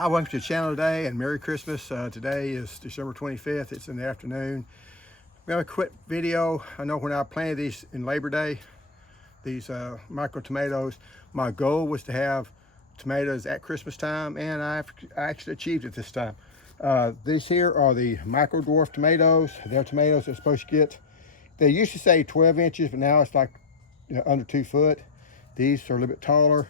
Hi, welcome to the channel today and Merry Christmas. Today is December 25th. It's in the afternoon. We have a quick video. I know when I planted these in Labor Day, these micro tomatoes, my goal was to have tomatoes at Christmas time, and I actually achieved it this time. These here are the micro dwarf tomatoes. They're tomatoes that are supposed to get, they used to say 12 inches, but now it's like under 2 foot. These are a little bit taller.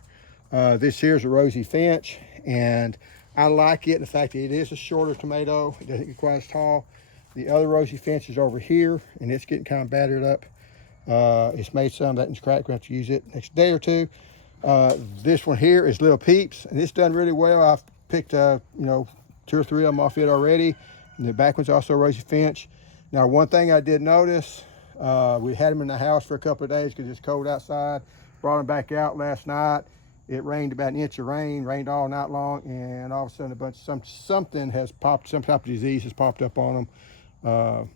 This here is a rosy finch, and I like it, the fact that it is a shorter tomato. It doesn't get quite as tall. The other rosy finch is over here, and it's getting kind of battered up. It's made some that is cracked. We have to use it next day or two. This one here is Little Peeps, and it's done really well. I've picked 2 or 3 of them off it already. And the back one's also a rosy finch. Now, one thing I did notice, we had them in the house for a couple of days because it's cold outside. Brought them back out last night. It rained about 1 inch of rain, rained all night long, and all of a sudden something has popped, some type of disease has popped up on them,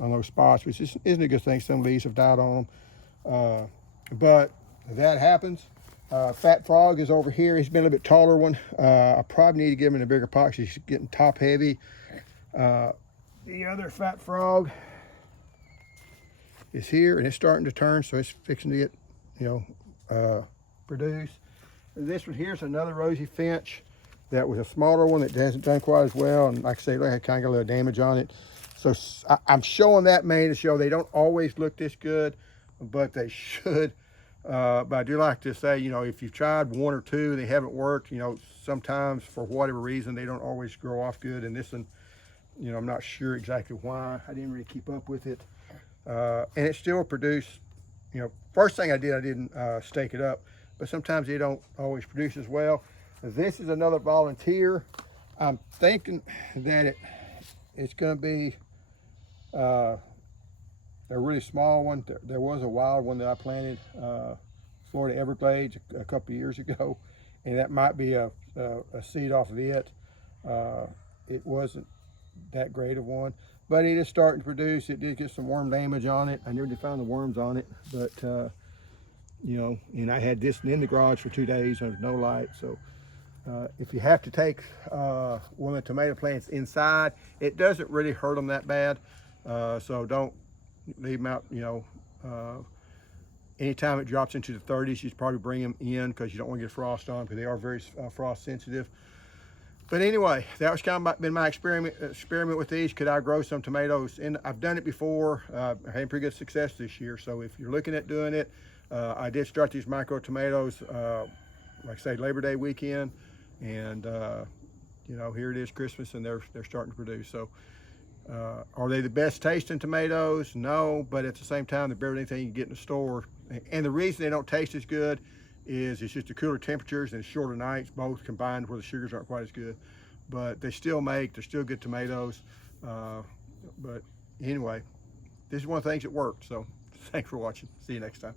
on those spots, which isn't a good thing. Some leaves have died on them, but that happens. Fat Frog is over here. He's been a little bit taller one. I probably need to give him in a bigger pot because he's getting top heavy. The other Fat Frog is here, and it's starting to turn, so it's fixing to get, produce. This one here is another rosy finch that was a smaller one that hasn't done quite as well, and like I say, I had kind of got a little damage on it. So I'm showing that mainly to show they don't always look this good, but they should. But I do like to say, if you've tried 1 or 2 and they haven't worked, sometimes for whatever reason they don't always grow off good. And this one, I'm not sure exactly why. I didn't really keep up with it, and it still produced. First thing I didn't stake it up. But sometimes they don't always produce as well. This is another volunteer. I'm thinking that it's going to be a really small one. There was a wild one that I planted, Florida Everglades, a couple of years ago, and that might be a seed off of it. It wasn't that great of one, but it is starting to produce. It did get some worm damage on it. I never did find the worms on it, but and I had this in the garage for 2 days and no light. So if you have to take one of the tomato plants inside, it doesn't really hurt them that bad. So don't leave them out. Anytime it drops into the 30s, you should probably bring them in because you don't want to get frost on, because they are very frost sensitive. But anyway, that was kind of been my experiment with these. Could I grow some tomatoes? And I've done it before. I had pretty good success this year. So if you're looking at doing it, I did start these micro tomatoes, like I say, Labor Day weekend, and here it is, Christmas, and they're starting to produce. So are they the best tasting tomatoes? No, but at the same time, they're better than anything you can get in the store. And the reason they don't taste as good is it's just the cooler temperatures and shorter nights, both combined, where the sugars aren't quite as good. But they're still good tomatoes. But anyway, this is one of the things that worked. So thanks for watching. See you next time.